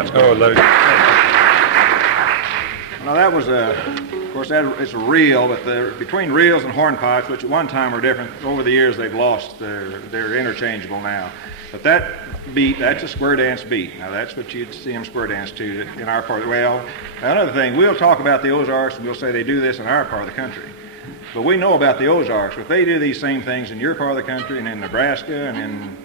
now it's called Let It Go. Now that was of course, it's a reel, but between reels and hornpipes, which at one time were different, over the years they've lost, they're interchangeable now. But that beat, that's a square dance beat. Now that's what you'd see them square dance to in our part. Well, another thing, we'll talk about the Ozarks and we'll say they do this in our part of the country. But we know about the Ozarks. If they do these same things in your part of the country and in Nebraska and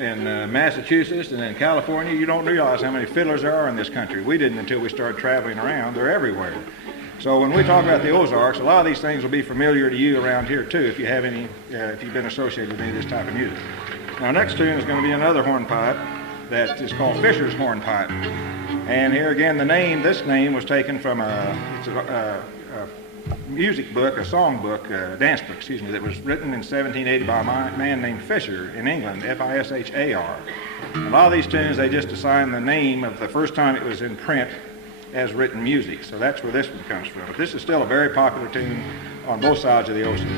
in Massachusetts and in California, you don't realize how many fiddlers there are in this country. We didn't until we started traveling around. They're everywhere. So when we talk about the Ozarks, a lot of these things will be familiar to you around here too if you have any, if you've been associated with any of this type of music. Now, next tune is going to be another hornpipe that is called Fisher's Hornpipe. And here again, this name was taken from a music book, a song book, dance book, excuse me, that was written in 1780 by a man named Fisher in England, F-I-S-H-A-R. A lot of these tunes, they just assign the name of the first time it was in print as written music. So that's where this one comes from. But this is still a very popular tune on both sides of the ocean.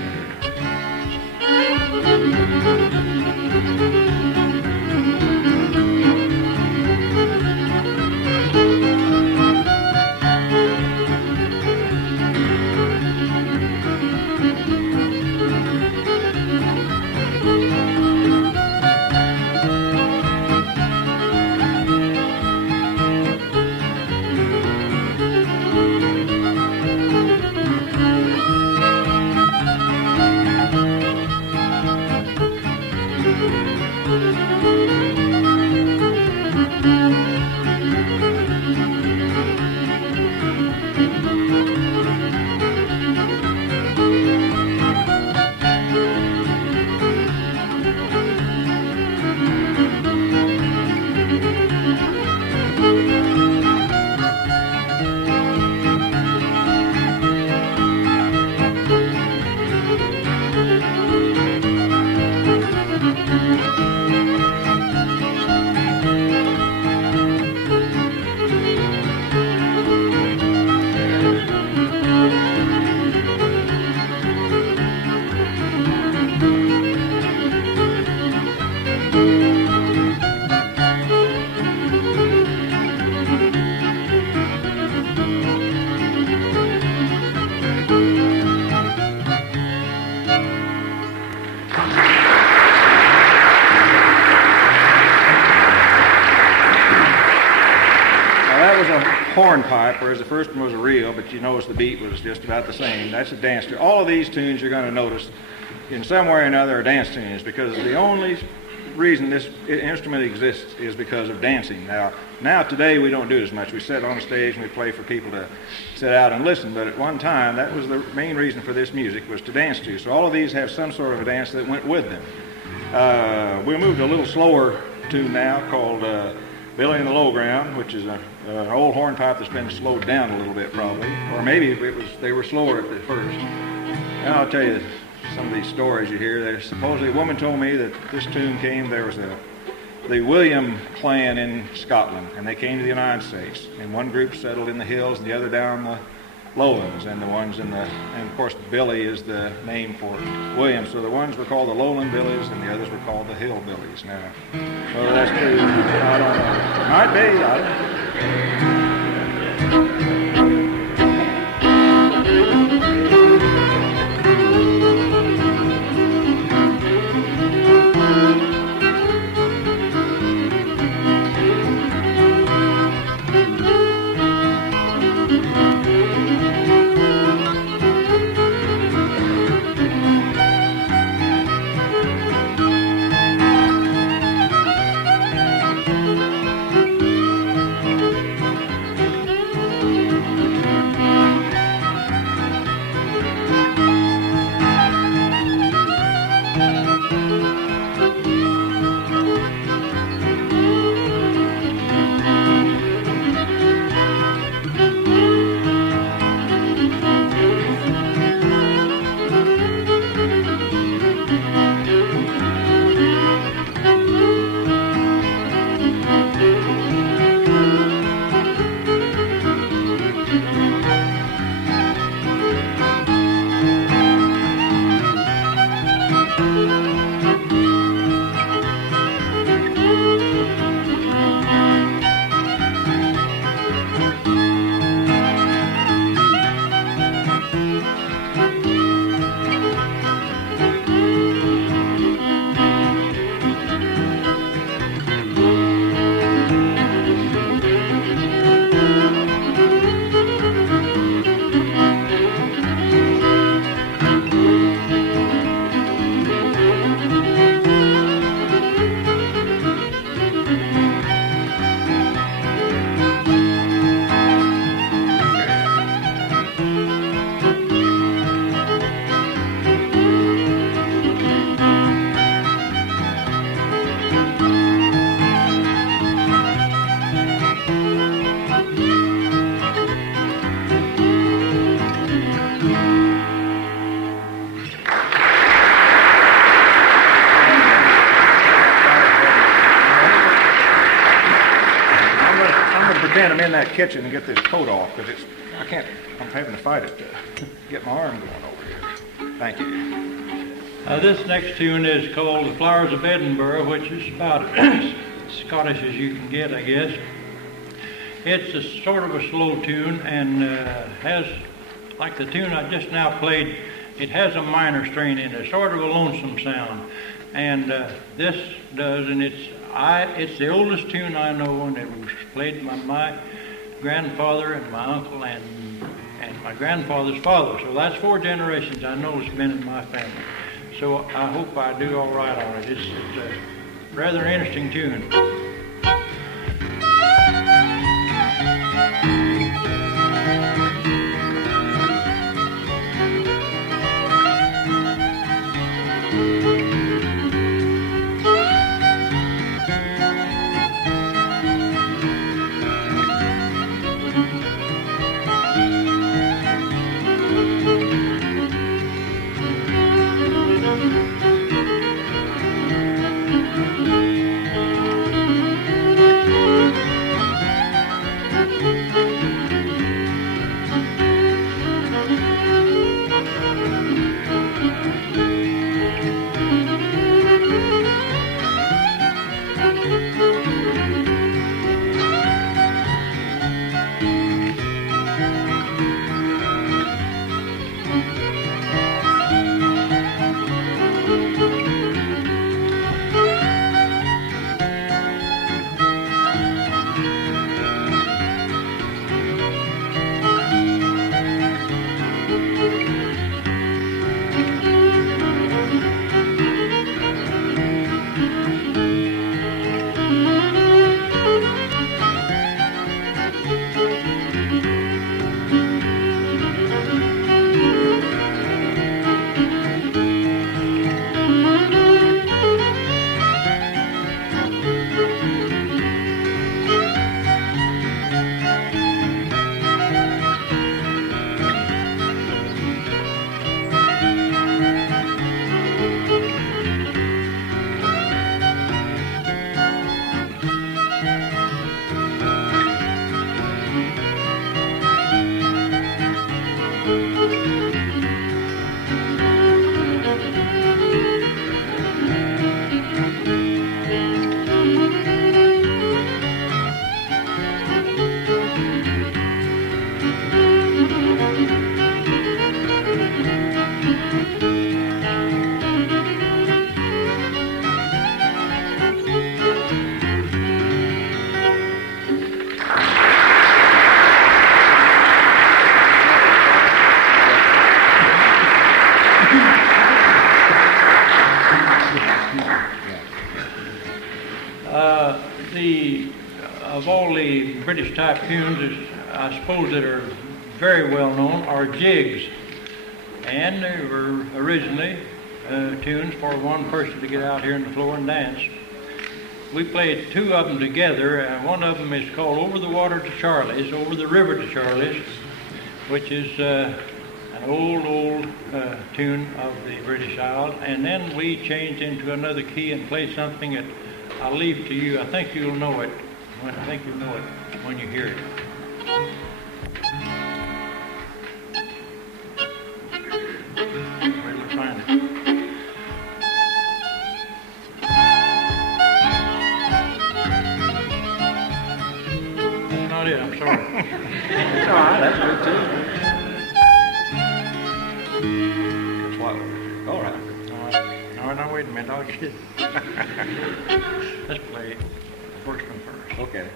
Hornpipe, whereas the first one was a reel, but you notice the beat was just about the same. That's a dance tune. All of these tunes you're going to notice in some way or another are dance tunes, because the only reason this instrument exists is because of dancing. Now today we don't do it as much. We sit on the stage and we play for people to sit out and listen, but at one time that was the main reason for this music, was to dance to. So all of these have some sort of a dance that went with them. We'll move to a little slower tune now called Billy in the Low Ground, which is an old hornpipe that's been slowed down a little bit probably, or maybe they were slower at first. And I'll tell you some of these stories you hear. There's supposedly a woman told me that this tune came, there was the William clan in Scotland, and they came to the United States, and one group settled in the hills and the other down the lowlands, and the ones and of course Billy is the name for William, so the ones were called the lowland Billies and the others were called the hill Billies. Now, whether that's true, I don't know. Might be, I don't know. again, I'm in that kitchen to get this coat off because I'm having to fight it to get my arm going over here. Thank you. This next tune is called The Flowers of Edinburgh, which is about as Scottish as you can get, I guess. It's a sort of a slow tune and has, like the tune I just now played, it has a minor strain in it, sort of a lonesome sound. And this does, and it's the oldest tune I know, and it was played by my grandfather and my uncle and my grandfather's father. So that's 4 generations I know it's been in my family. So I hope I do all right on it. It's a rather interesting tune. Of all the British type tunes, I suppose that are very well known are jigs, and they were originally tunes for one person to get out here on the floor and dance. We played 2 of them together, and one of them is called Over the Water to Charlie's, Over the River to Charlie's, which is an old tune of the British Isles. And then we changed into another key and played something that I'll leave to you. I think you'll know it. I think you'll know it when you hear it. Where did you find it? That's not it, I'm sorry. All right, that's good too. That's what. All right. No, wait a minute. I'll get it. Let's play the first one first. Okay.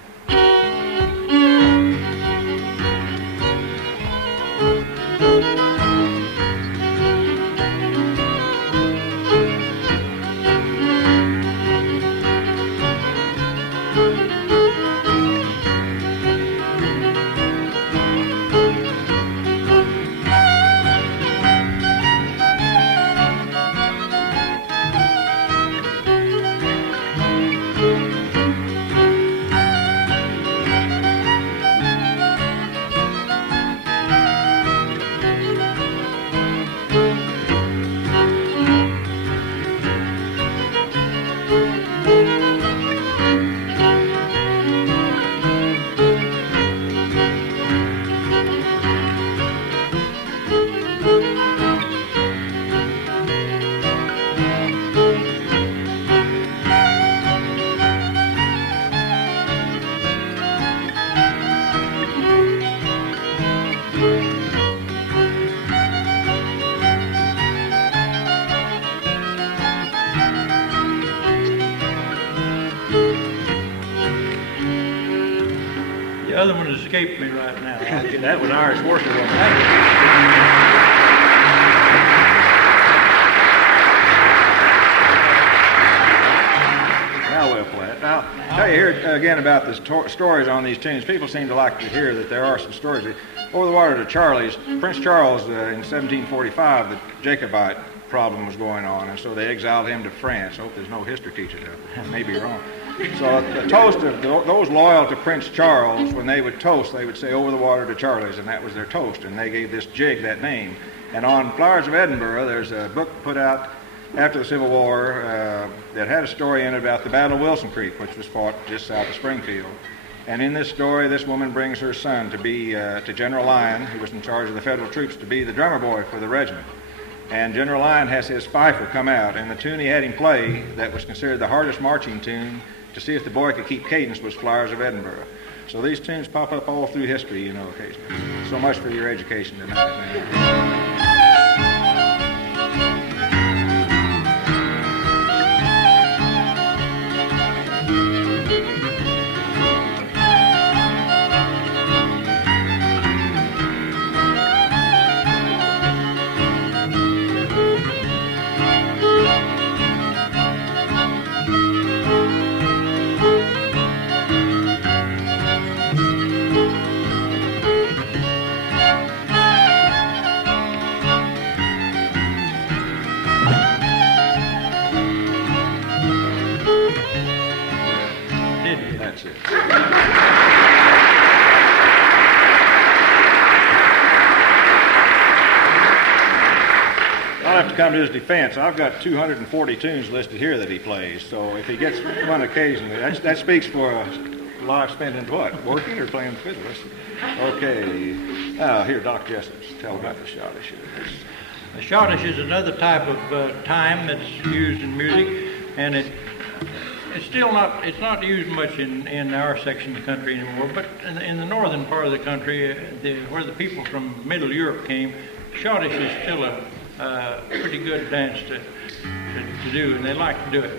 other one escaped me right now. That was Irish washerwoman. Now we'll play it. Now, tell you here again about the stories on these tunes. People seem to like to hear that there are some stories. Over the Water to Charlie's, Prince Charles in 1745, the Jacobite problem was going on, and so they exiled him to France. I hope there's no history teachers out there. I may be wrong. So the toast of those loyal to Prince Charles, when they would toast, they would say, "Over the Water to Charlie's," and that was their toast, and they gave this jig that name. And on Flowers of Edinburgh, there's a book put out after the Civil War that had a story in it about the Battle of Wilson Creek, which was fought just south of Springfield. And in this story, this woman brings her son to be to General Lyon, who was in charge of the Federal troops, to be the drummer boy for the regiment. And General Lyon has his fifer come out, and the tune he had him play that was considered the hardest marching tune to see if the boy could keep cadence was Flowers of Edinburgh. So these tunes pop up all through history, you know, occasionally. So much for your education tonight. That's it. I'll have to come to his defense. I've got 240 tunes listed here that he plays, so if he gets one occasionally, that speaks for a life spent in what? Working or playing the fiddle? Okay. Now, here, Doc Jessup, tell about the schottische. The schottische is another type of time that's used in music, and it's still not, it's not used much in our section of the country anymore, but in the northern part of the country, where the people from Middle Europe came, schottische is still a pretty good dance to do, and they like to do it.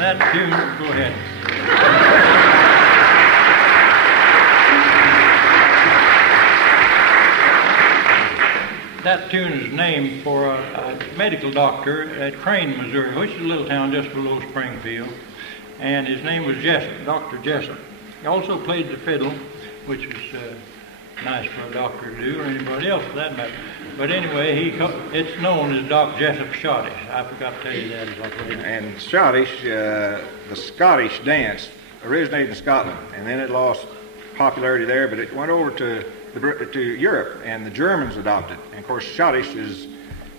That tune, go ahead. That tune is named for a medical doctor at Crane, Missouri, which is a little town just below Springfield, and his name was Jessup, Dr. Jessup. He also played the fiddle, which was nice for a doctor to do, or anybody else for that matter. But anyway, it's known as Doc Jessup Schottish. I forgot to tell you that. And Schottish, the Scottish dance, originated in Scotland, and then it lost popularity there, but it went over to Europe, and the Germans adopted it. And of course, Schottish is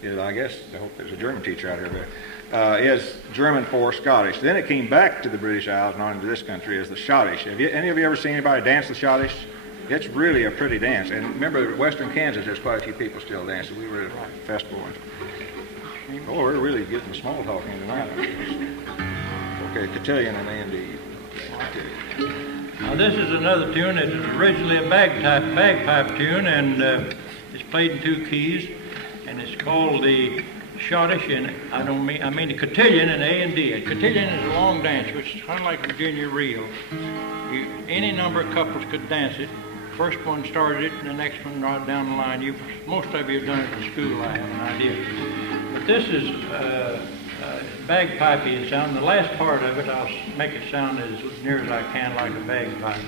I guess, I hope there's a German teacher out here, but is German for Scottish. Then it came back to the British Isles and on into this country as the Schottish. Any of you ever seen anybody dance the Schottish? It's really a pretty dance. And remember, western Kansas, there's quite a few people still dancing. We were at a festival. Oh, we're really getting the small talk in tonight. Okay, cotillion and A&D. Okay. Now this is another tune. It's originally a bagpipe tune, and it's played in two keys, and it's called the Schottish, and I mean the cotillion and A&D. A cotillion is a long dance, which is kind of like Virginia reel. Any number of couples could dance it. First one started it, and the next one right down the line. Most of you have done it in school, I have an idea. But this is bagpipey sound. The last part of it, I'll make it sound as near as I can like a bagpipe.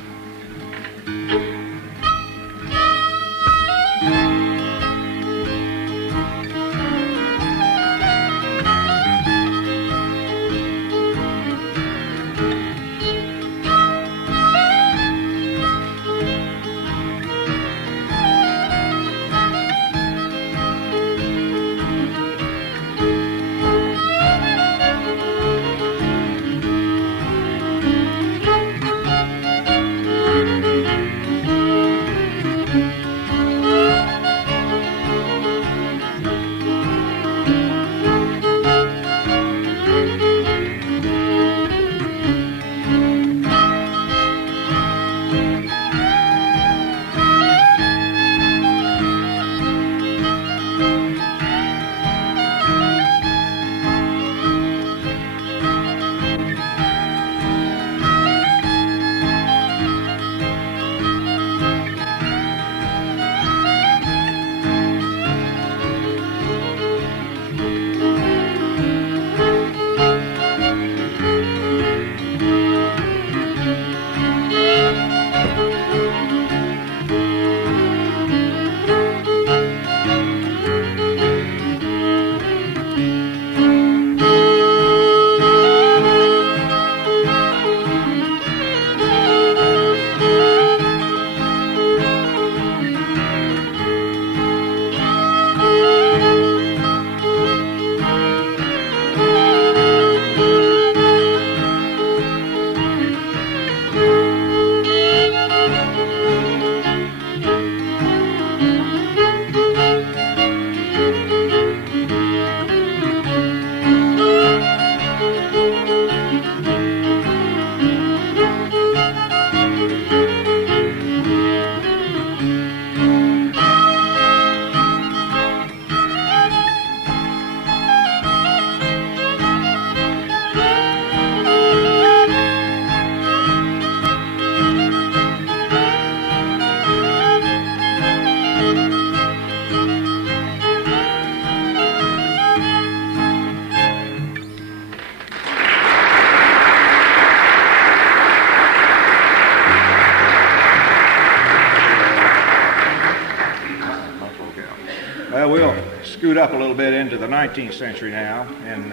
up a little bit into the 19th century now, and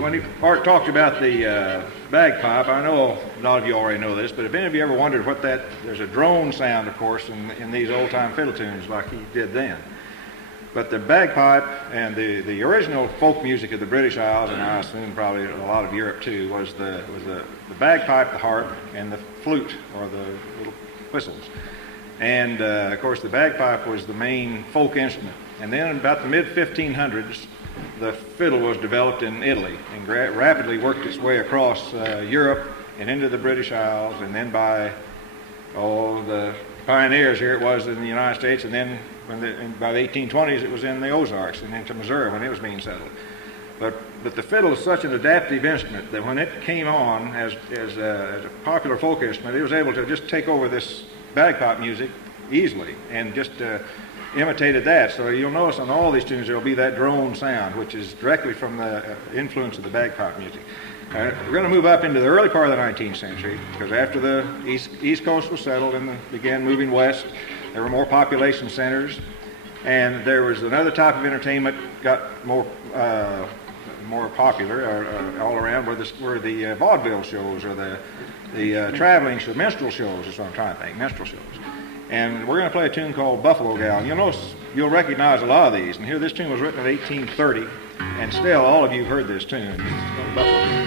when Art talked about the bagpipe, I know a lot of you already know this, but if any of you ever wondered what there's a drone sound, of course, in these old-time fiddle tunes like he did then. But the bagpipe and the original folk music of the British Isles, and I assume probably a lot of Europe too, was the bagpipe, the harp, and the flute, or the little whistles. And of course the bagpipe was the main folk instrument. And then in about the mid-1500s, the fiddle was developed in Italy and rapidly worked its way across Europe and into the British Isles, and then by the pioneers here it was in the United States, and then by the 1820s it was in the Ozarks and into Missouri when it was being settled. But the fiddle is such an adaptive instrument that when it came on as a popular folk instrument, it was able to just take over this bagpipe music easily and just imitated that. So you'll notice on all these tunes there will be that drone sound, which is directly from the influence of the bagpipe music. We're going to move up into the early part of the 19th century, because after the East Coast was settled and began moving west, there were more population centers, and there was another type of entertainment got more popular all around, were the vaudeville shows, or the traveling shows, minstrel shows is what I'm trying to think, minstrel shows. And we're going to play a tune called Buffalo Gal. You'll recognize a lot of these. And here, this tune was written in 1830, and still all of you have heard this tune. It's called Buffalo Gal.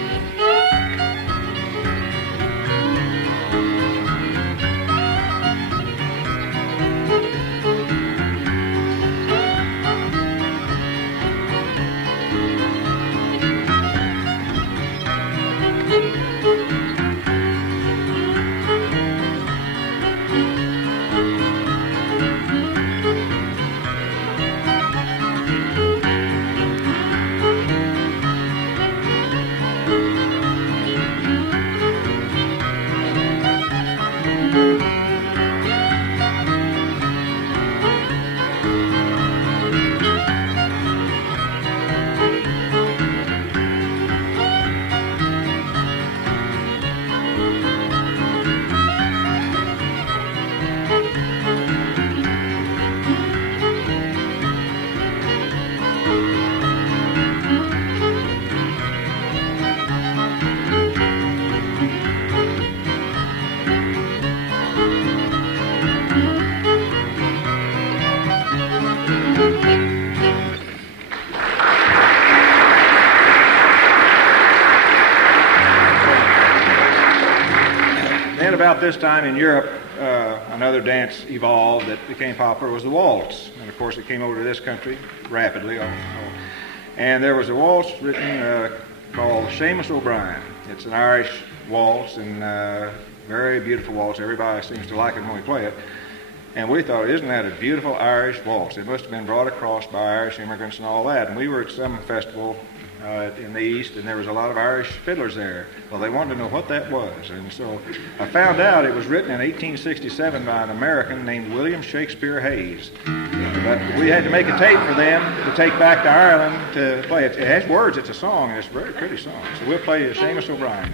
About this time in Europe, another dance evolved that became popular was the waltz. And of course it came over to this country rapidly. And there was a waltz written called Seamus O'Brien. It's an Irish waltz, and very beautiful waltz. Everybody seems to like it when we play it. And we thought, isn't that a beautiful Irish waltz? It must have been brought across by Irish immigrants and all that. And we were at some festival in the East, and there was a lot of Irish fiddlers there. Well, they wanted to know what that was, and so I found out it was written in 1867 by an American named William Shakespeare Hayes. But we had to make a tape for them to take back to Ireland to play it. It has words, it's a song, and it's a very pretty song. So we'll play Seamus O'Brien.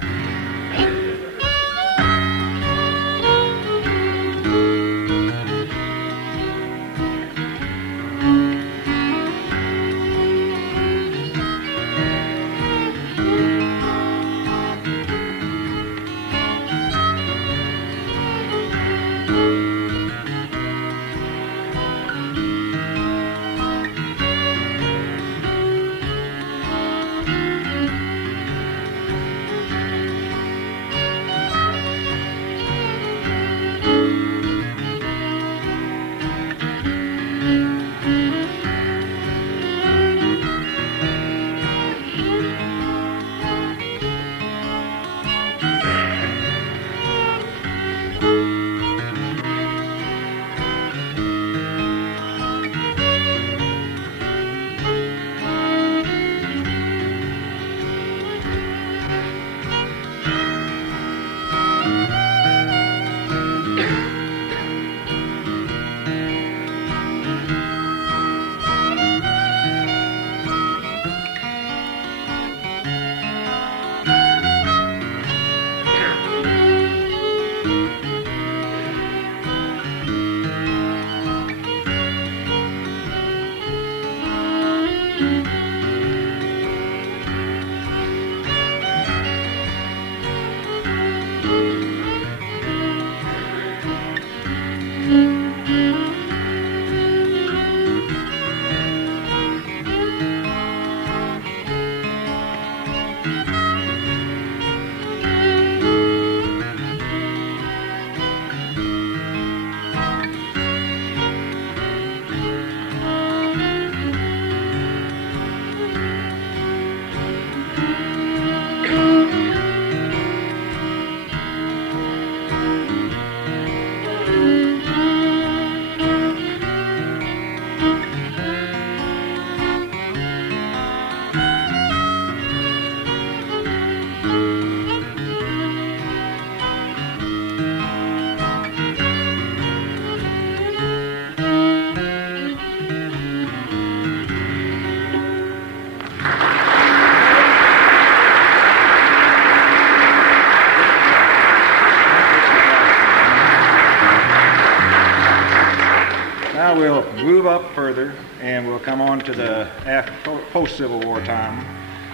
Now we'll move up further, and we'll come on to the post-Civil War time,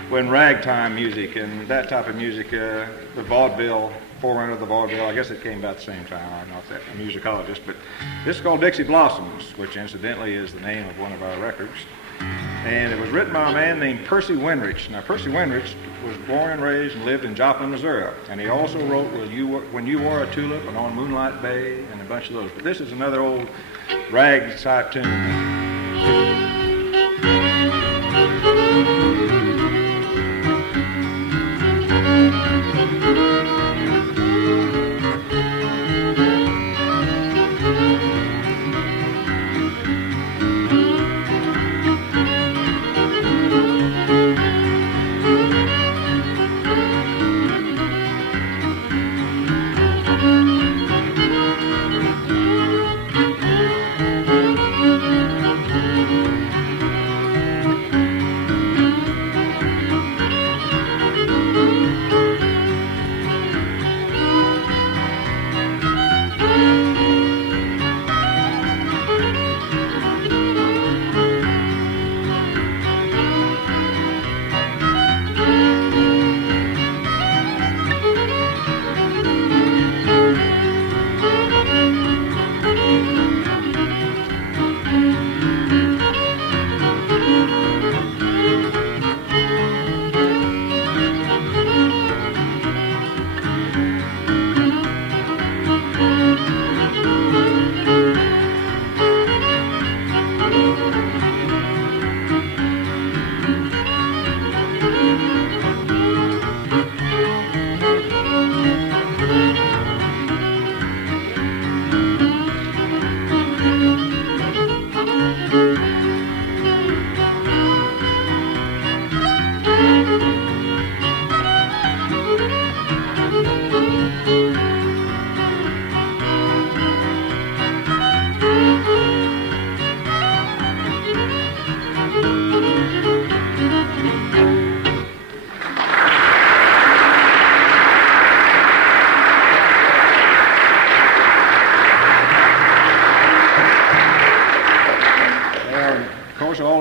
when ragtime music and that type of music, the vaudeville, forerunner of the vaudeville, I guess it came about the same time. I'm not that a musicologist, but this is called Dixie Blossoms, which incidentally is the name of one of our records. And it was written by a man named Percy Winrich. Now, Percy Winrich was born and raised and lived in Joplin, Missouri. And he also wrote When You Wore a Tulip and On Moonlight Bay and a bunch of those. But this is another old rag type tune.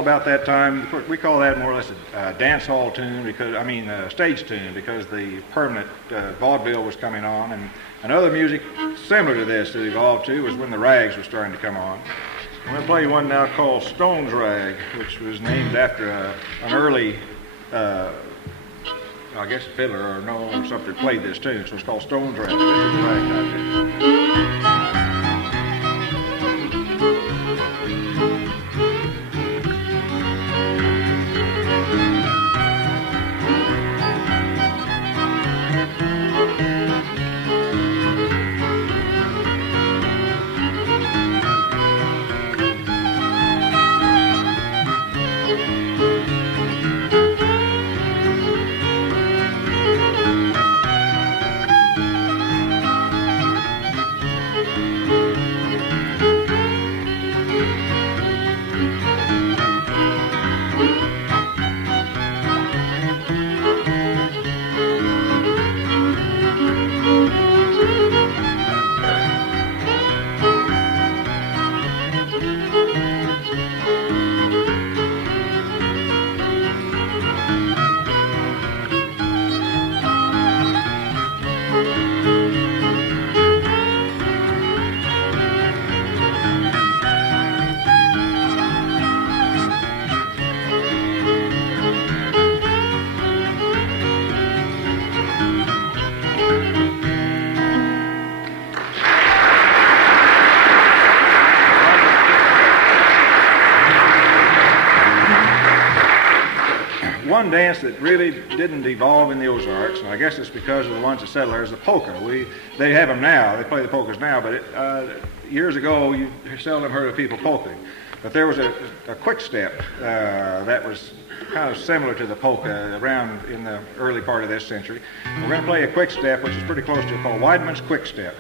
About that time, we call that more or less a dance hall tune, because stage tune, because the permanent vaudeville was coming on, and another music similar to this that evolved to was when the rags were starting to come on. I'm going to play you one now called Stone's Rag, which was named after an early, I guess fiddler or something played this tune, so it's called Stone's Rag. This is the ragtime tune. one dance that really didn't evolve in the Ozarks, and I guess it's because of the ones that settled there, is the polka. They have them now. They play the polkas now, but years ago you seldom heard of people polking. But there was a quick step that was kind of similar to the polka around in the early part of this century. We're going to play a quick step, which is pretty close to it, called Weidmann's Quick Step.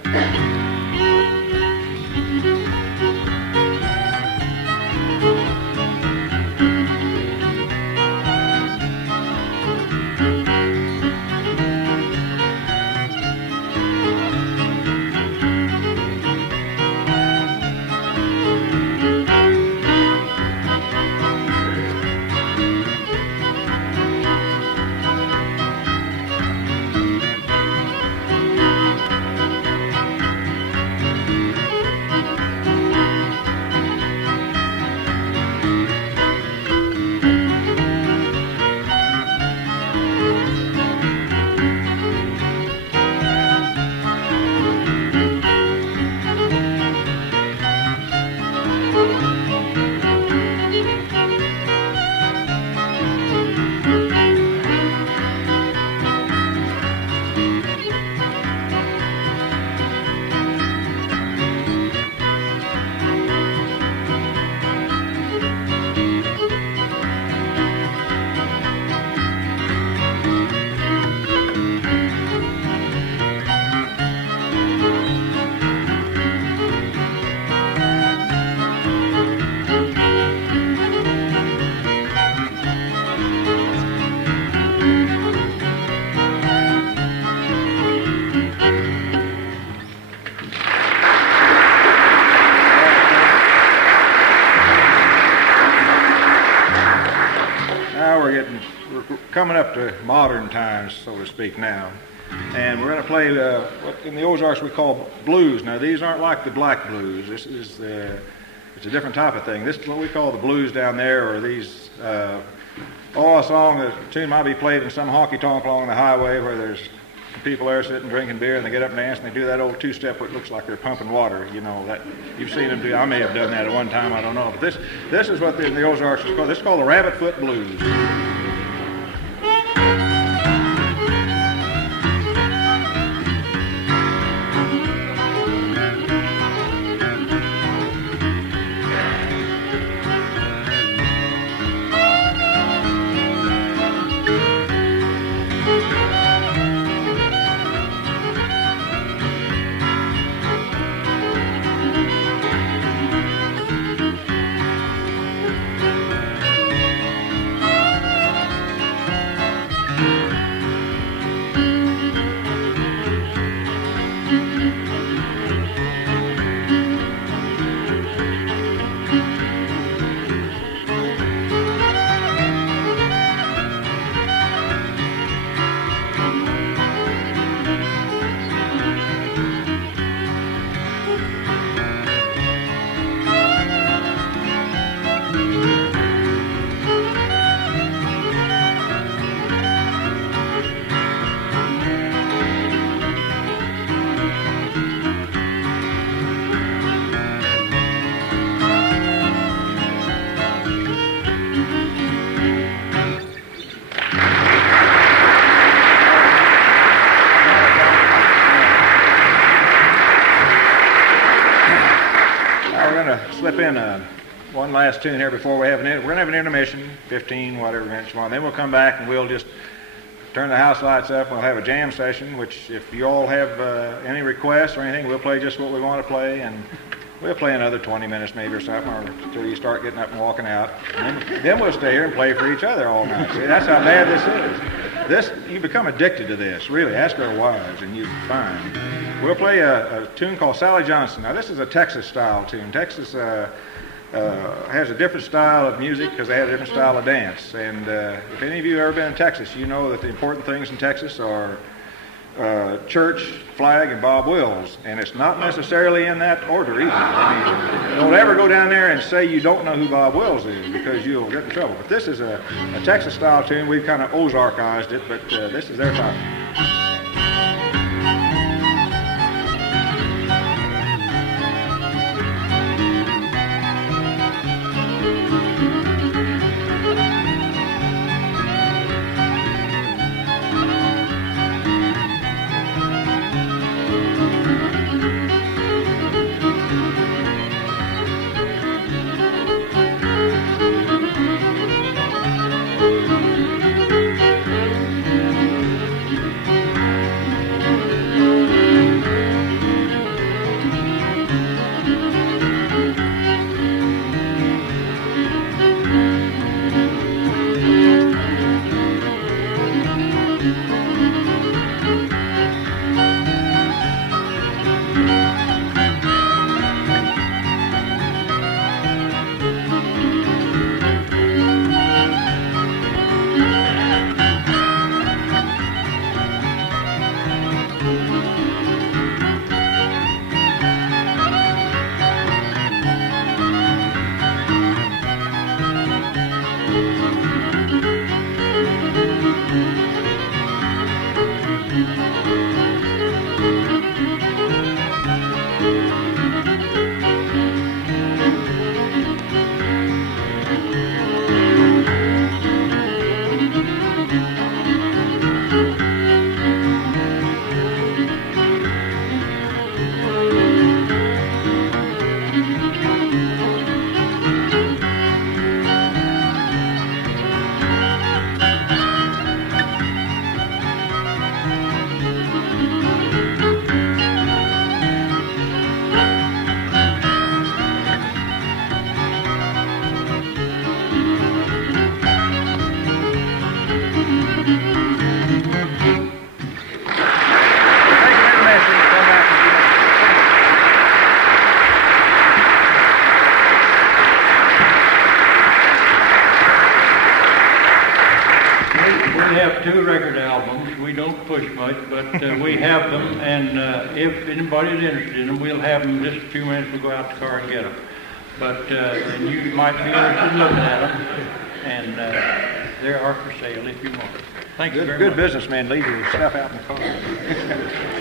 Coming up to modern times, so to speak, now. And we're going to play what in the Ozarks we call blues. Now, these aren't like the black blues. This is it's a different type of thing. This is what we call the blues down there, or these, a tune might be played in some honky-tonk along the highway where there's people there sitting drinking beer, and they get up and dance, and they do that old two-step which looks like they're pumping water. You know, that you've seen them do. I may have done that at one time, I don't know. But this is what in the Ozarks is called. This is called the Rabbit Foot Blues. Slip in one last tune here before we have we're going to have an intermission, 15, whatever minutes you want. Then we'll come back and we'll just turn the house lights up. We'll have a jam session, which if you all have any requests or anything, we'll play just what we want to play, and we'll play another 20 minutes maybe or something, or until you start getting up and walking out. And then we'll stay here and play for each other all night. See, that's how bad this is. You become addicted to this, really. Ask our wives and you'll find. We'll play a tune called Sally Johnson. Now, this is a Texas-style tune. Texas has a different style of music because they have a different style of dance. And if any of you have ever been in Texas, you know that the important things in Texas are church, flag, and Bob Wills. And it's not necessarily in that order either. I mean, don't ever go down there and say you don't know who Bob Wills is, because you'll get in trouble. But this is a Texas-style tune. We've kind of Ozarkized it, but this is their time. Two record albums. We don't push much, but we have them, and if anybody's interested in them, we'll have them in just a few minutes. We'll go out to the car and get them. But and you might be interested in looking at them, and they are for sale if you want. Thank you very much. Good businessman, leave your stuff out in the car.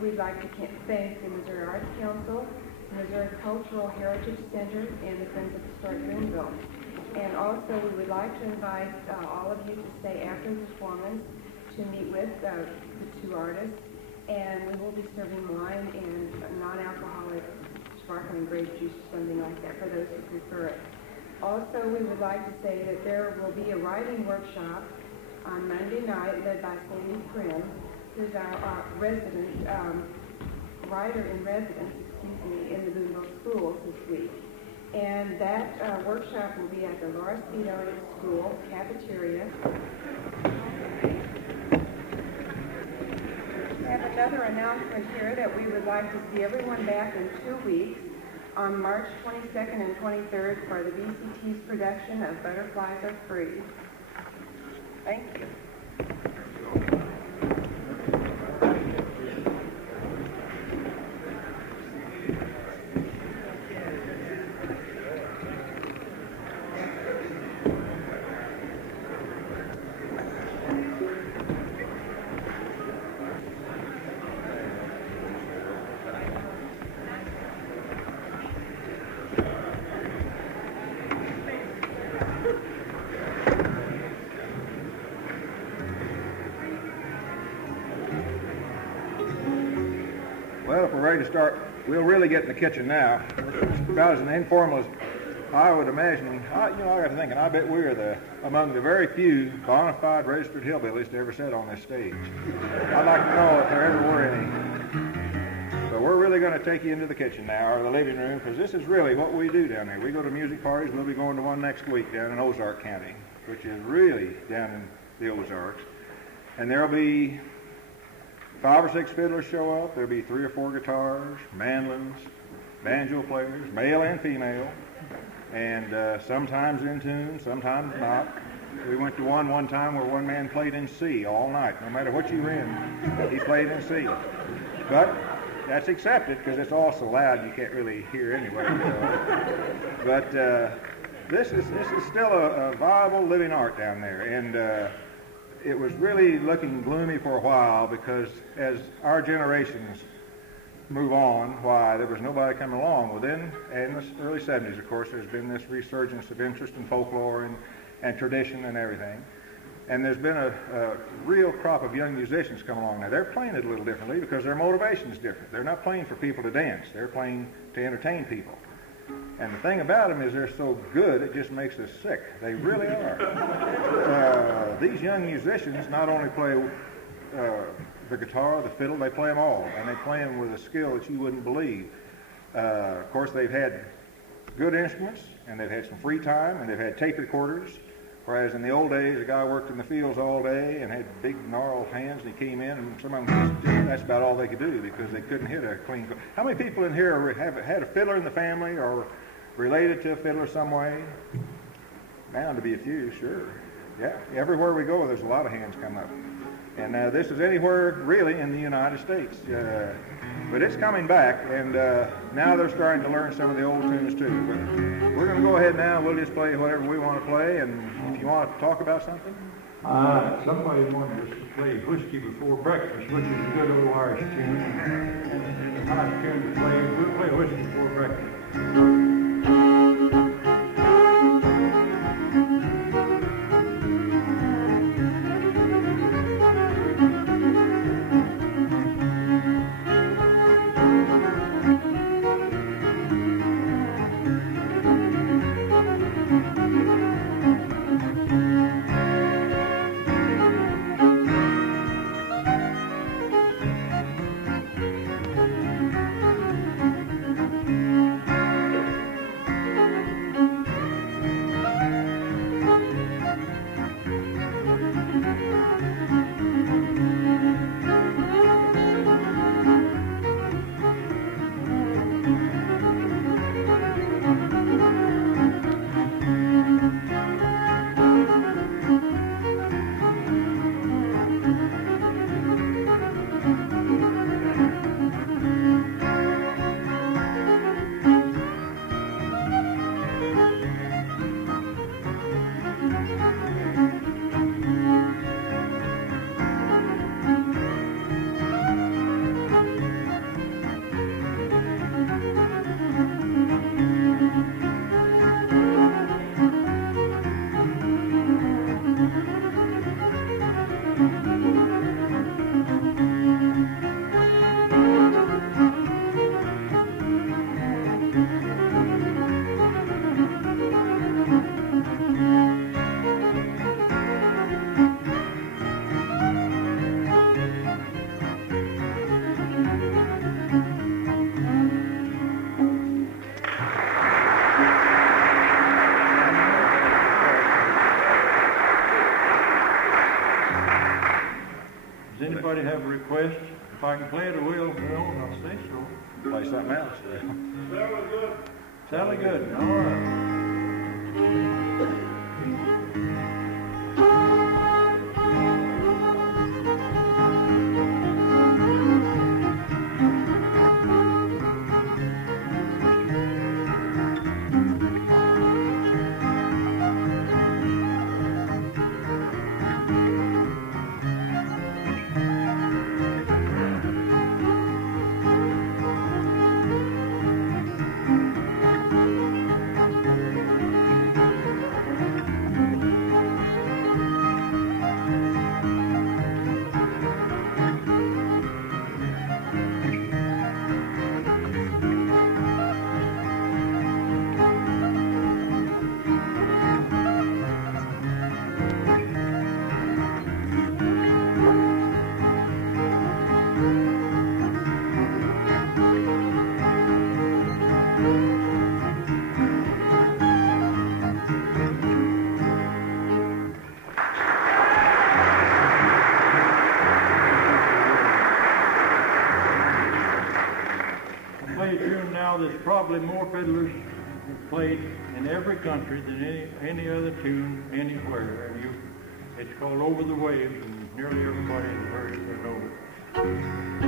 We'd like to thank the Missouri Arts Council, the Missouri Cultural Heritage Center, and the Friends of Historic Booneville. And also, we would like to invite all of you to stay after the performance to meet with the two artists, and we will be serving wine and non-alcoholic sparkling grape juice or something like that for those who prefer it. Also, we would like to say that there will be a writing workshop on Monday night led by Sandy Prim, who's our resident, writer in residence, in the Booneville schools this week. And that workshop will be at the Galbraith-fiddle School cafeteria. We have another announcement here that we would like to see everyone back in 2 weeks on March 22nd and 23rd for the BCT's production of Butterflies Are Free. Thank you. Well, if we're ready to start, we'll really get in the kitchen now. It's about as informal as I would imagine. I got to thinking, I bet we're among the very few bona fide registered hillbillies to ever sit on this stage. I'd like to know if there ever were any. So we're really going to take you into the kitchen now, or the living room, because this is really what we do down there. We go to music parties. We'll be going to one next week down in Ozark County, which is really down in the Ozarks. And there'll be 5 or 6 fiddlers show up. There'll be 3 or 4 guitars, mandolins, banjo players, male and female, and sometimes in tune, sometimes not. We went to one time where one man played in C all night. No matter what you were in, he played in C. But that's accepted because it's all so loud you can't really hear anyway. But this is still a viable living art down there, and it was really looking gloomy for a while because as our generations move on, why, there was nobody coming along. Well, then, in the early 70s, of course, there's been this resurgence of interest in folklore and tradition and everything. And there's been a real crop of young musicians come along now. They're playing it a little differently because their motivation is different. They're not playing for people to dance. They're playing to entertain people. And the thing about them is they're so good, it just makes us sick. They really are. These young musicians not only play the guitar, the fiddle, they play them all. And they play them with a skill that you wouldn't believe. Of course, they've had good instruments, and they've had some free time, and they've had tape recorders. Whereas in the old days, a guy worked in the fields all day and had big gnarled hands, and he came in, and some of them that's about all they could do because they couldn't hit a clean. How many people in here have had a fiddler in the family or related to a fiddler some way? Bound to be a few, sure. Yeah, everywhere we go, there's a lot of hands come up. And this is anywhere really in the United States. But it's coming back, and now they're starting to learn some of the old tunes too. But we're going to go ahead now. We'll just play whatever we want to play, and if you want to talk about something. Somebody wanted us to play Whiskey Before Breakfast, which is a good old Irish tune. And it's a nice tune to play. We'll play Whiskey Before Breakfast. request. If I can play it, I will. Well, I'll say so. Play something else. Sally Good. All right. There's probably more fiddlers played in every country than any other tune anywhere. And it's called Over the Waves, and nearly everybody has heard it or knows it.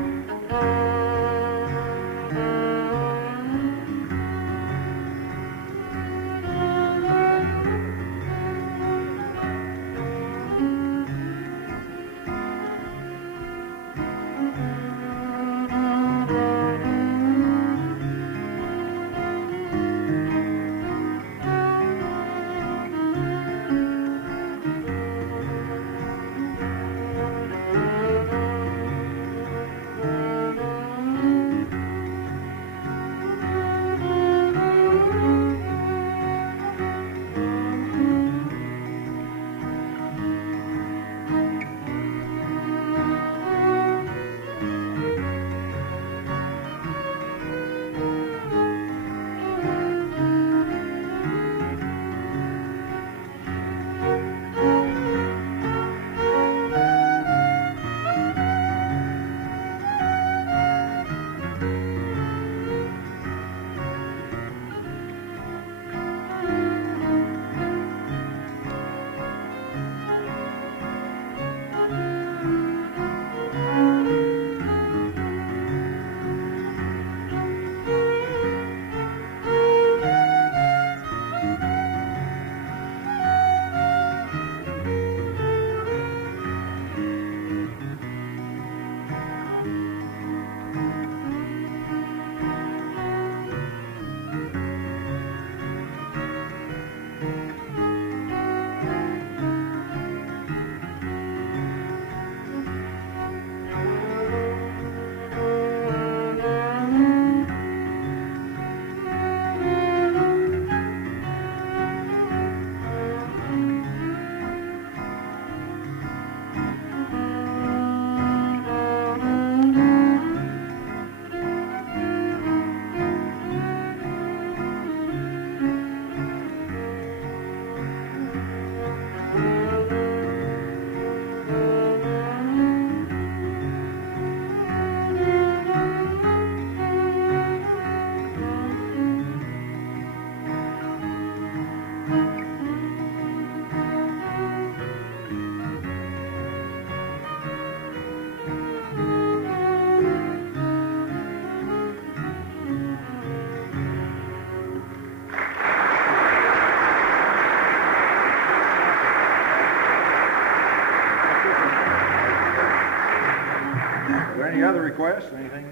Any other requests? Anything?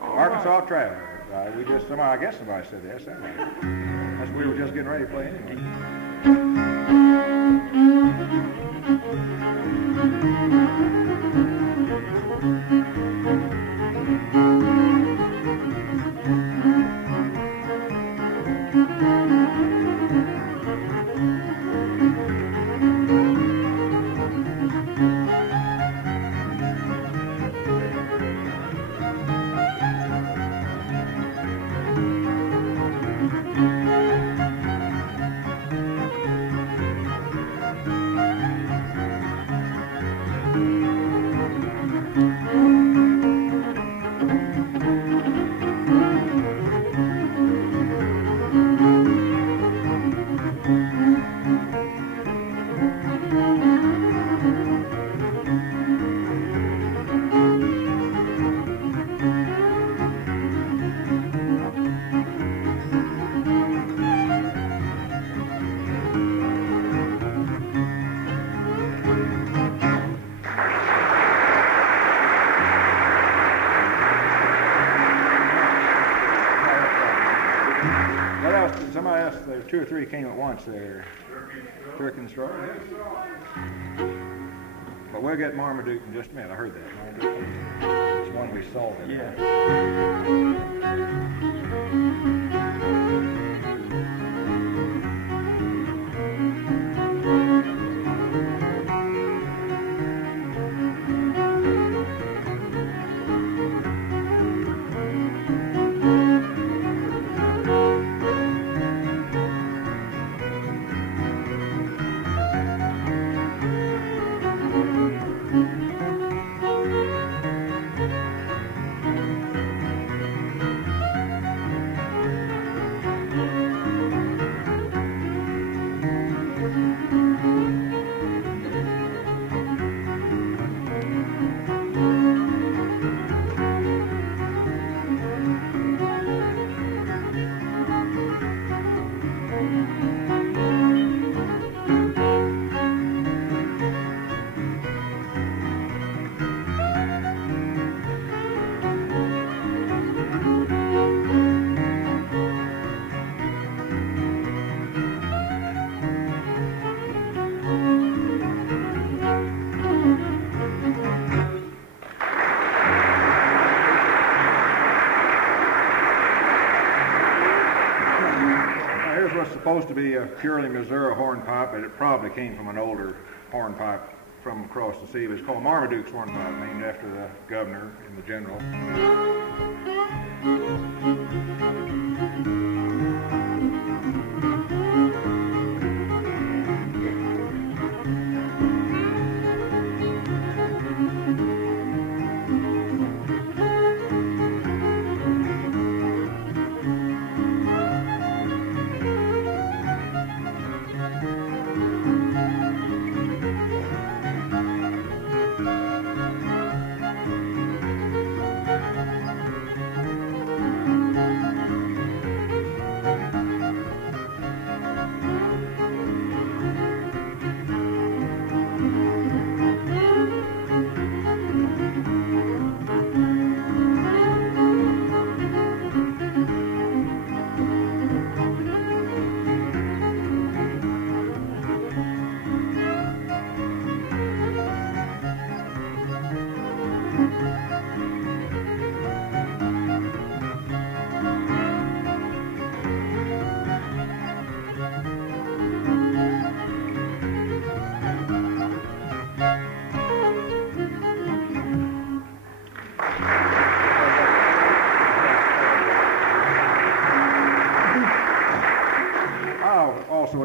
Arkansas Traveler. I guess somebody said yes. That's we were just getting ready to play anyway. Somebody else, there 2 or 3 came at once there. Turkey and strawberry. But we'll get Marmaduke in just a minute. I heard that. It's one we saw there. Yeah. Supposed to be a purely Missouri hornpipe, but it probably came from an older hornpipe from across the sea. It was called Marmaduke's hornpipe, named after the governor and the general.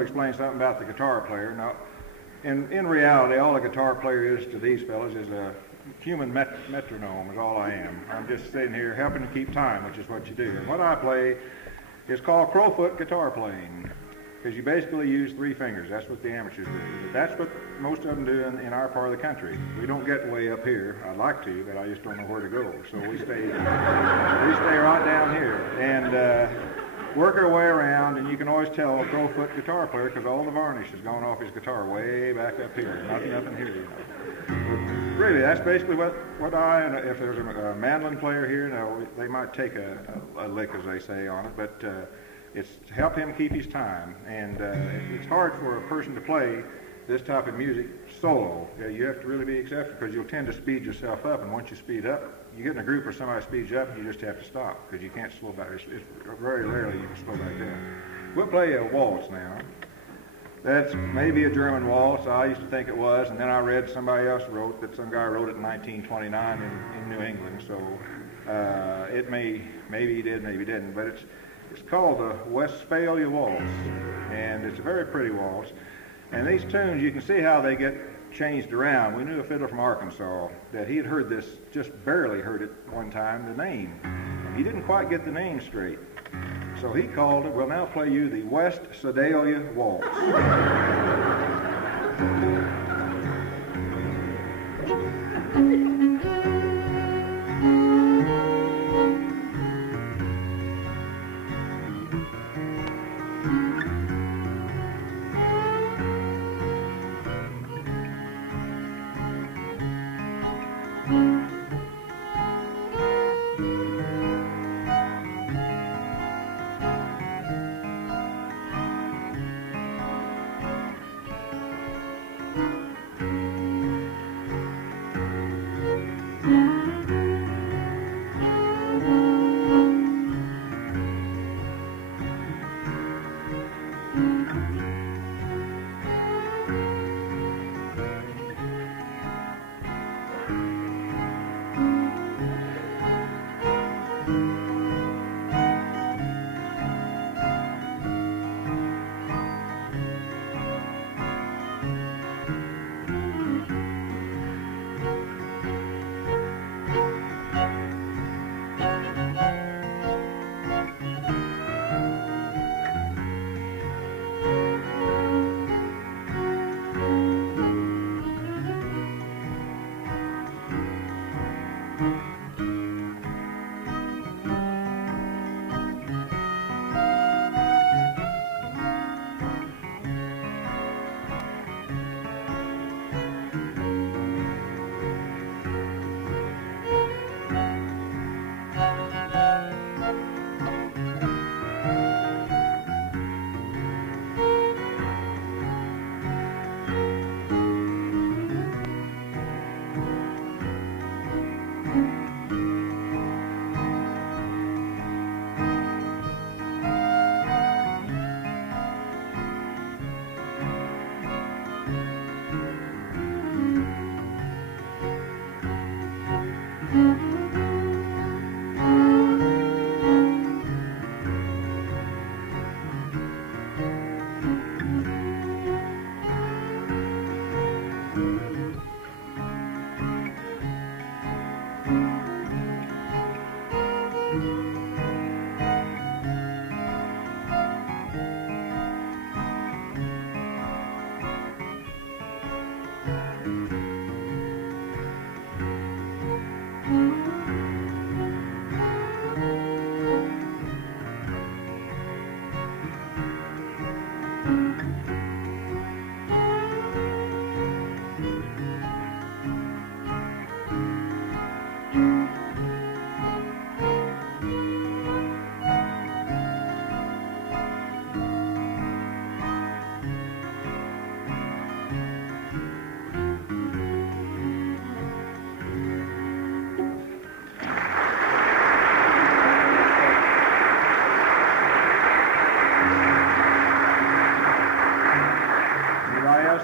Explain something about the guitar player. Now, in reality, all a guitar player is to these fellas is a human metronome is all I am. I'm just sitting here helping to keep time, which is what you do. And what I play is called crowfoot guitar playing, because you basically use 3 fingers. That's what the amateurs do. But that's what most of them do in our part of the country. We don't get way up here. I'd like to, but I just don't know where to go. So we stay right down here. And work our way around, and you can always tell a crowfoot guitar player because all the varnish has gone off his guitar way back up here. Nothing here, you know. But really, that's basically what and if there's a mandolin player here, they might take a lick, as they say, on it, but it's to help him keep his time. And it's hard for a person to play this type of music solo. You have to really be exceptional because you'll tend to speed yourself up, and once you speed up, you get in a group where somebody speeds you up, and you just have to stop because you can't slow back. It's very rarely you can slow back down. We'll play a waltz now. That's maybe a German waltz. I used to think it was, and then I read somebody else wrote that some guy wrote it in 1929 in New England. So it maybe he did, maybe he didn't. But it's called the Westphalia Waltz, and it's a very pretty waltz. And these tunes, you can see how they get changed around. We knew a fiddler from Arkansas that he had heard this, just barely heard it one time, the name. And he didn't quite get the name straight. So he called it, we'll now play you the West Sedalia Waltz.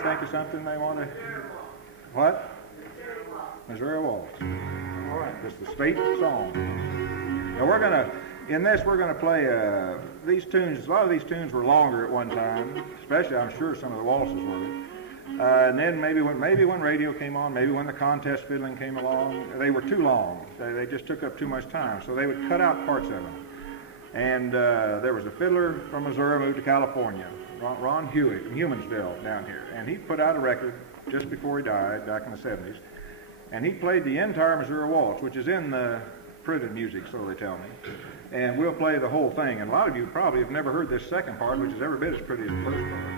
Think of something they want to... What? Missouri Waltz. All right, it's the state song. Now we're going to, in this, we're going to play these tunes. A lot of these tunes were longer at one time, especially I'm sure some of the waltzes were. And then maybe when radio came on, maybe when the contest fiddling came along, they were too long. They just took up too much time, so they would cut out parts of them. And there was a fiddler from Missouri moved to California, Ron Hewitt from Humansville down here, and he put out a record just before he died back in the 70s, and he played the entire Missouri Waltz, which is in the printed music, so they tell me, and we'll play the whole thing. And a lot of you probably have never heard this second part, which is every bit as pretty as the first part.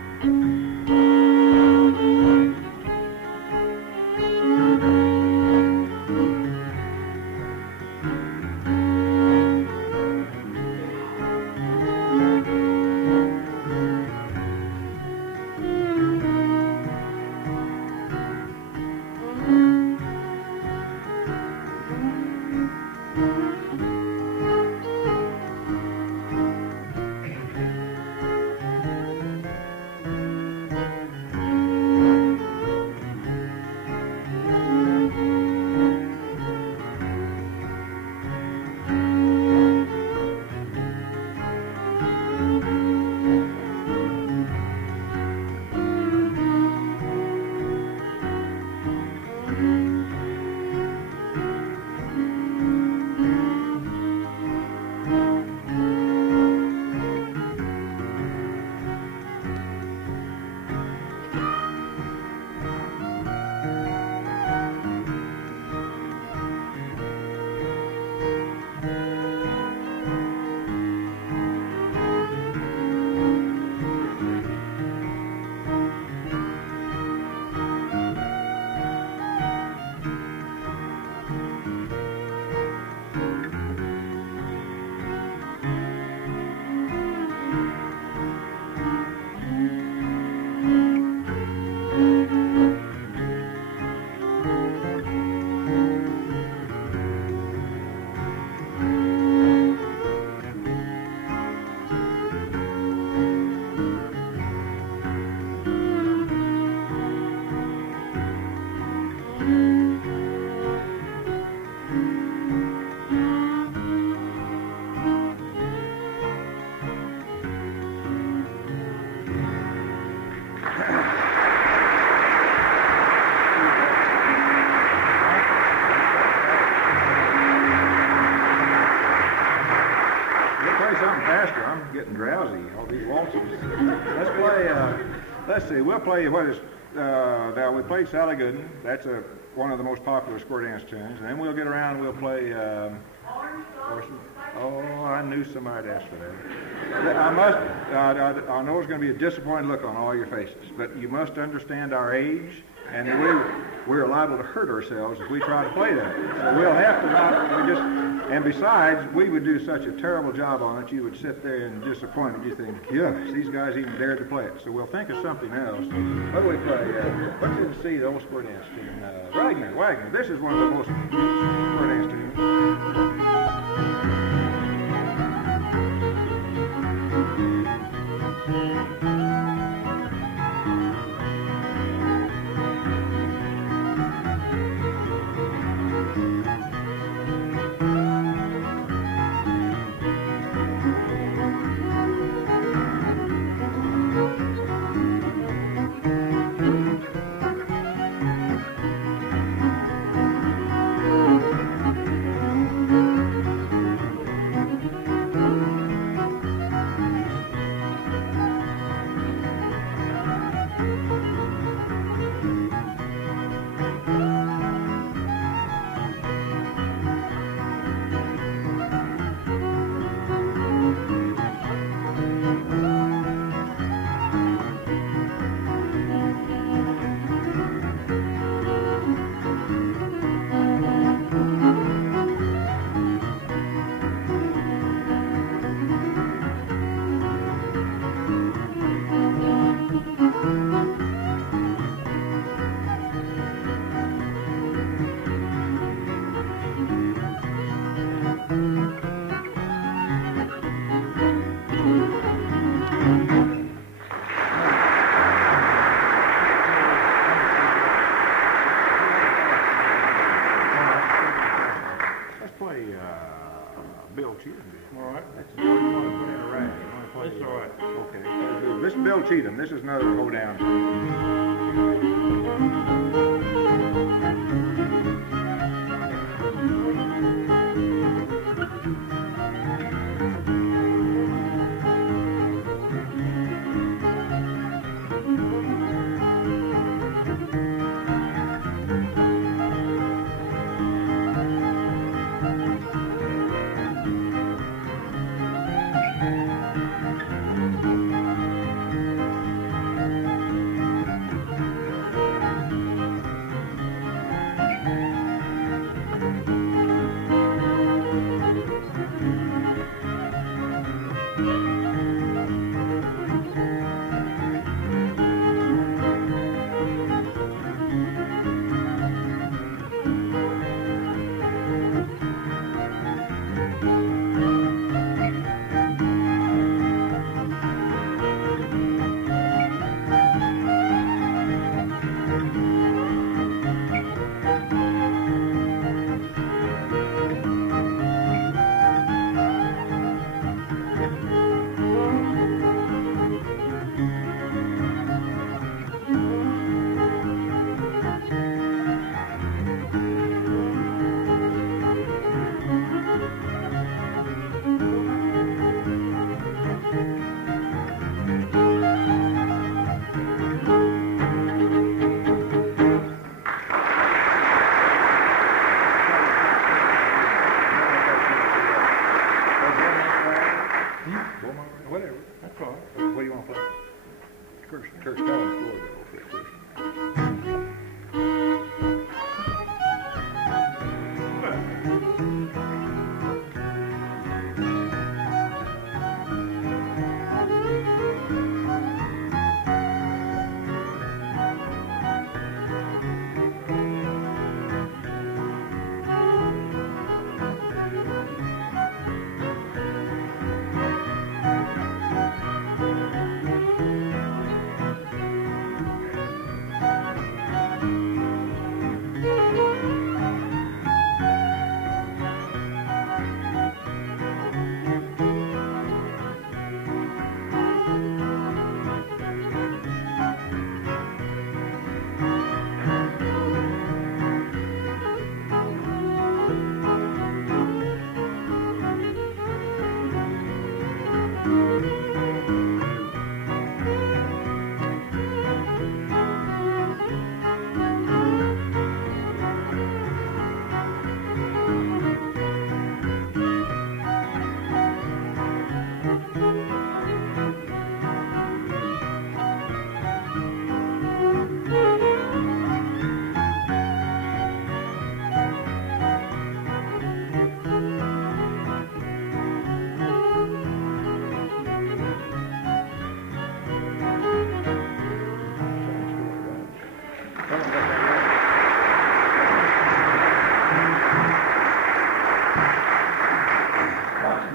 getting drowsy, all these waltzes. Let's play, let's see, we'll play what is, now we played Sally Gooden. That's one of the most popular square dance tunes. And then we'll get around and we'll play, oh, I knew somebody'd ask for that. I know there's going to be a disappointed look on all your faces, but you must understand our age, and we're liable to hurt ourselves if we try to play that. So we'll have to and besides, we would do such a terrible job on it, you would sit there in disappointment. You think, yes, these guys even dared to play it. So we'll think of something else. What do we play? What's in C, the old square dance tune? Wagner. This is one of the most square dance tunes. This is Bill Cheatham. This is another go down.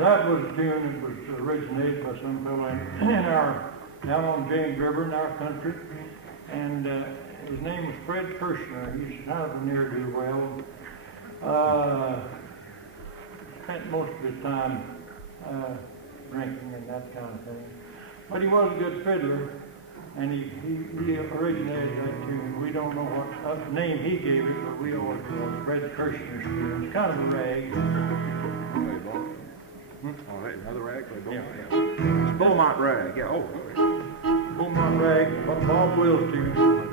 that was a tune that was originated by some fellow down on James River in our country, and his name was Fred Kirshner. He's kind of a ne'er-do-well. Spent most of his time drinking and that kind of thing. But he was a good fiddler, and he originated that tune. We don't know what name he gave it, but we always call it Fred Kirshner's tune. It's kind of a rag. Oh, hey, another rag? Yeah. It's Beaumont rag. Yeah. Oh. Beaumont rag, Bob Wills tune.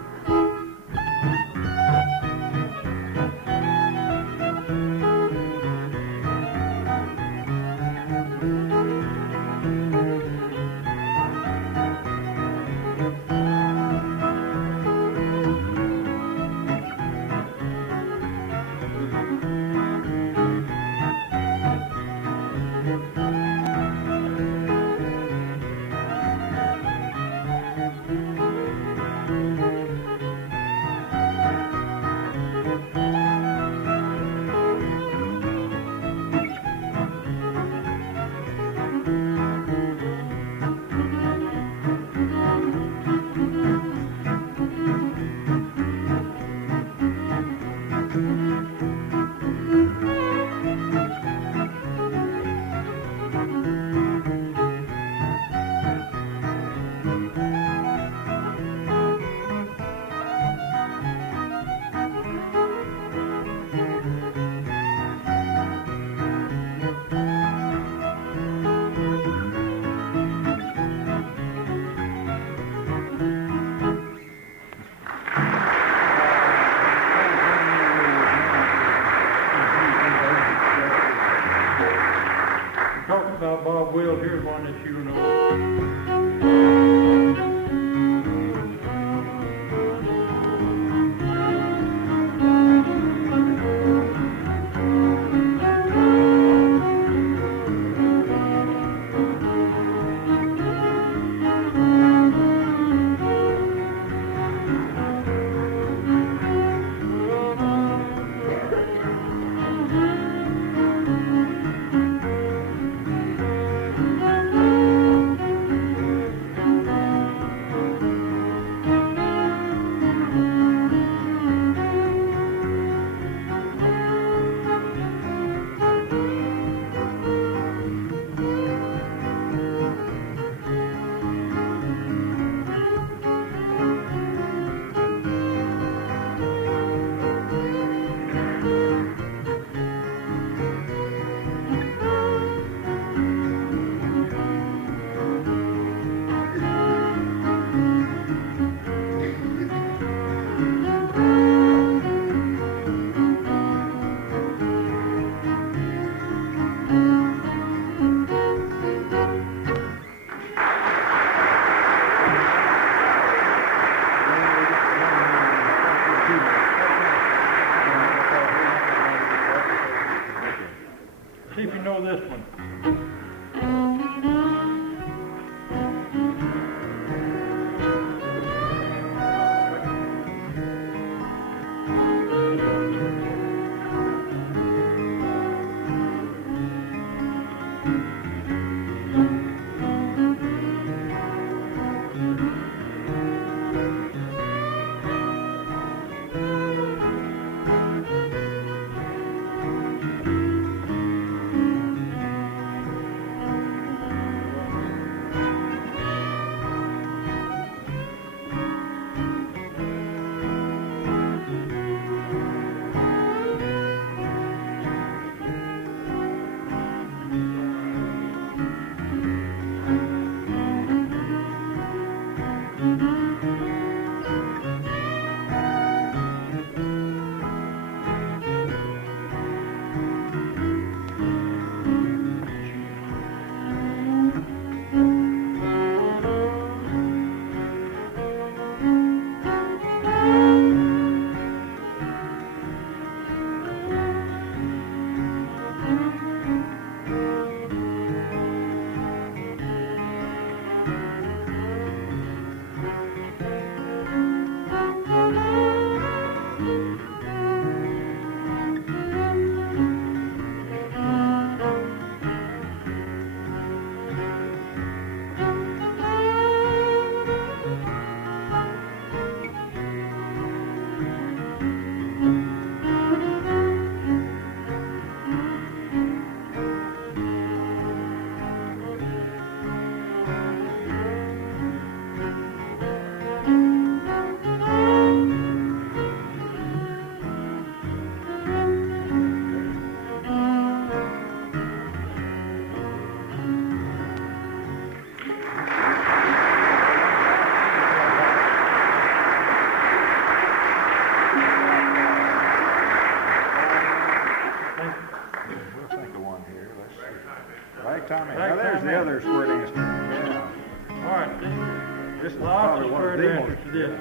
About Bob Wills, here's one that you know. See if you know this one. Ragtime. Now there's the other square dance. Yeah. All right. This is Lots probably of one of square the dances most. to this.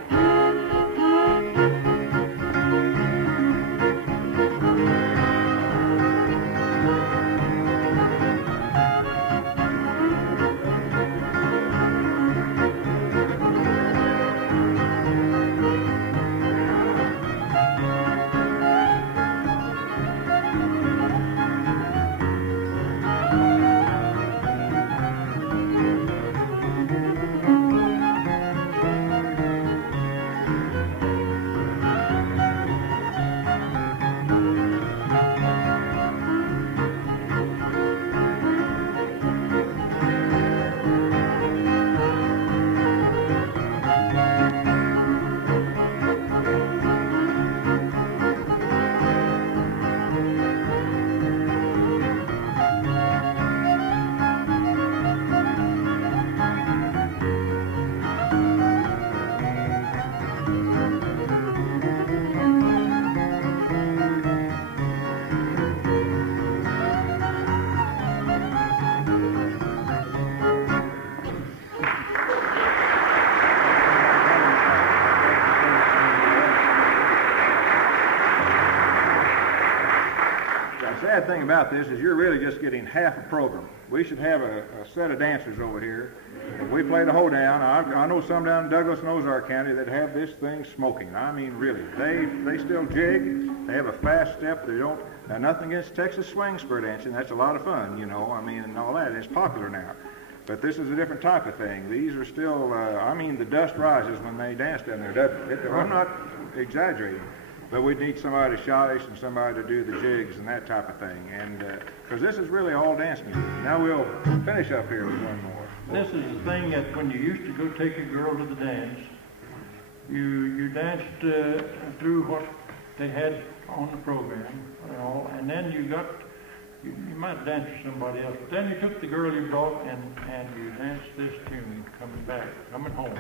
The sad thing about this is you're really just getting half a program. We should have a set of dancers over here. If we play the hoedown, I know some down in Douglas and Ozark County that have this thing smoking. I mean, really. They still jig. They have a fast step. They don't. Now, nothing against Texas swing square dancing. That's a lot of fun, you know. I mean, and all that. It's popular now. But this is a different type of thing. These are still, I mean, the dust rises when they dance down there, doesn't it? I'm not exaggerating. But we'd need somebody to shottish and somebody to do the jigs and that type of thing. And because this is really all dance music. Now we'll finish up here with one more. This is the thing that when you used to go take a girl to the dance, you danced through what they had on the program, you know, and then you might dance with somebody else. But then you took the girl you brought and you danced this tune coming home.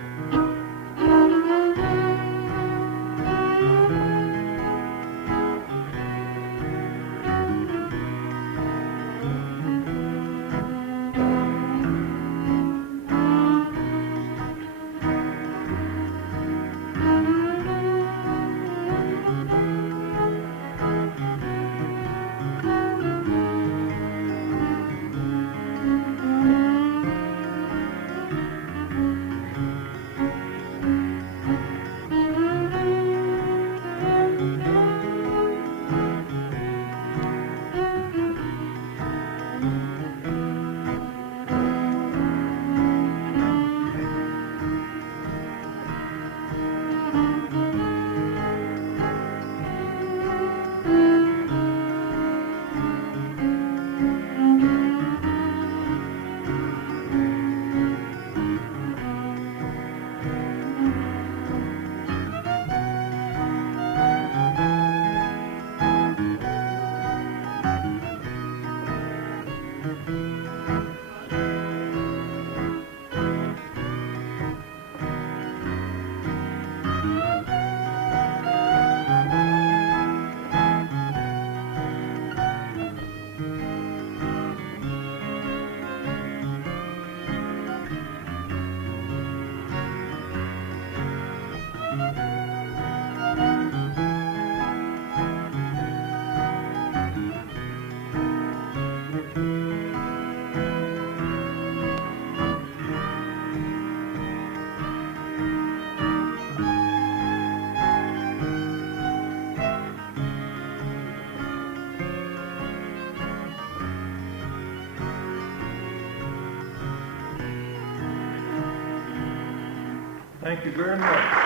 Thank you very much.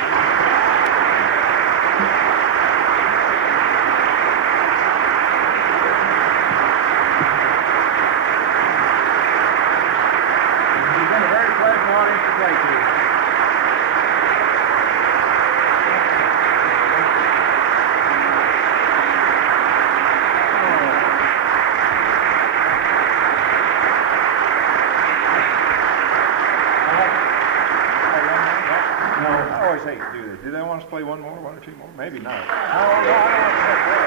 Do they want us to play one or two more? Maybe not. No, I don't want to play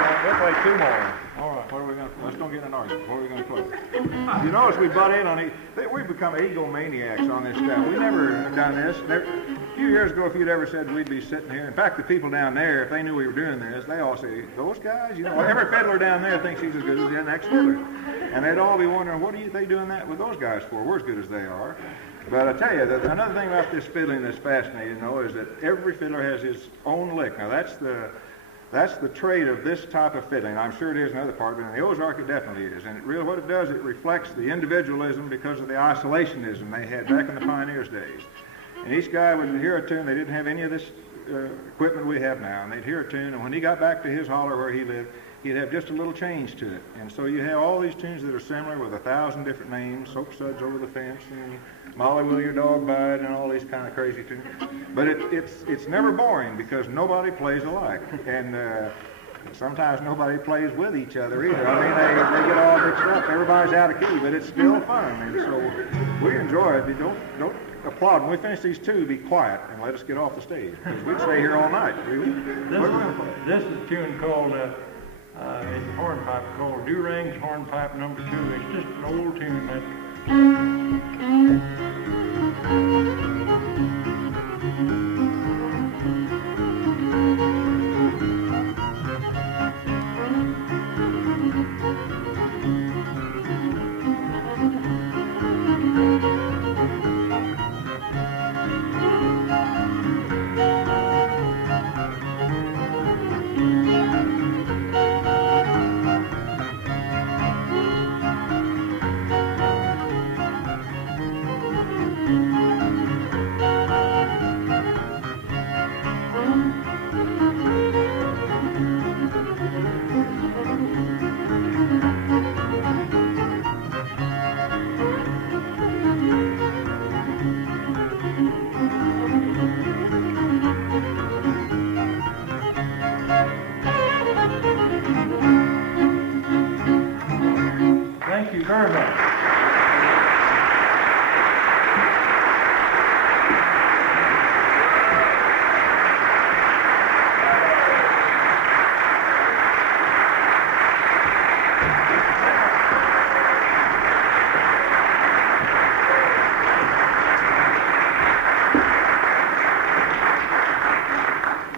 that. We'll play two more. All right. What are we going to? Let's don't get in an argument. What are we going to play? You notice we butt in on we've become egomaniacs on this stuff. We never have done this. A few years ago, if you'd ever said we'd be sitting here, in fact, the people down there, if they knew we were doing this, they all say, those guys, you know, every fiddler down there thinks he's as good as the next fiddler. And they'd all be wondering, what are they doing that with those guys for? We're as good as they are. But I tell you, another thing about this fiddling that's fascinating, though, is that every fiddler has his own lick. Now, that's the trait of this type of fiddling. I'm sure it is in other parts, but in the Ozark it definitely is. And what it does, it reflects the individualism because of the isolationism they had back in the pioneers' days. And each guy would hear a tune. They didn't have any of this equipment we have now. And they'd hear a tune, and when he got back to his holler where he lived, he'd have just a little change to it. And so you have all these tunes that are similar with 1,000 different names, Soap Suds Over the Fence, and Molly Will Your Dog Bite, and all these kind of crazy tunes. But it's never boring because nobody plays alike. And sometimes nobody plays with each other either. I mean, they get all mixed up. Everybody's out of key, but it's still fun. And so we enjoy it. Don't applaud. When we finish these two, be quiet and let us get off the stage. Because we'd stay here all night. This is a tune called, it's a hornpipe called Do Rings Hornpipe No. 2. It's just an old tune. Thank you very much.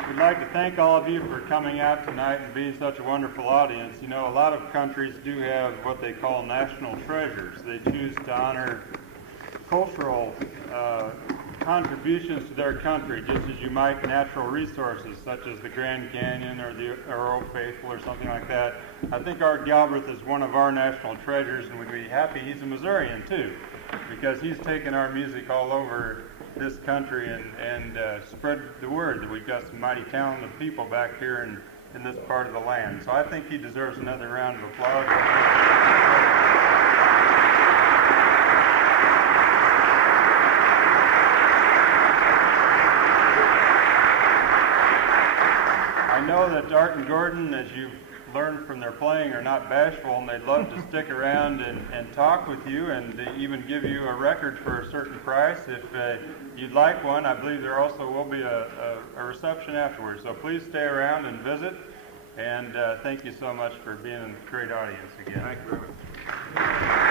We'd like to thank all of you for coming out tonight and being such a wonderful audience. You know, a lot of countries do have what they call national treasures. They choose to honor cultural contributions to their country, just as you might natural resources such as the Grand Canyon or the Old Faithful or something like that. I think Art Galbraith is one of our national treasures, and we'd be happy he's a Missourian too, because he's taken our music all over this country and spread the word that we've got some mighty talented people back here in this part of the land. So I think he deserves another round of applause. I know that Art and Gordon, as you've learned from their playing, are not bashful, and they'd love to stick around and talk with you and even give you a record for a certain price. If you'd like one, I believe there also will be a reception afterwards. So please stay around and visit, and thank you so much for being a great audience again. Thank you very much.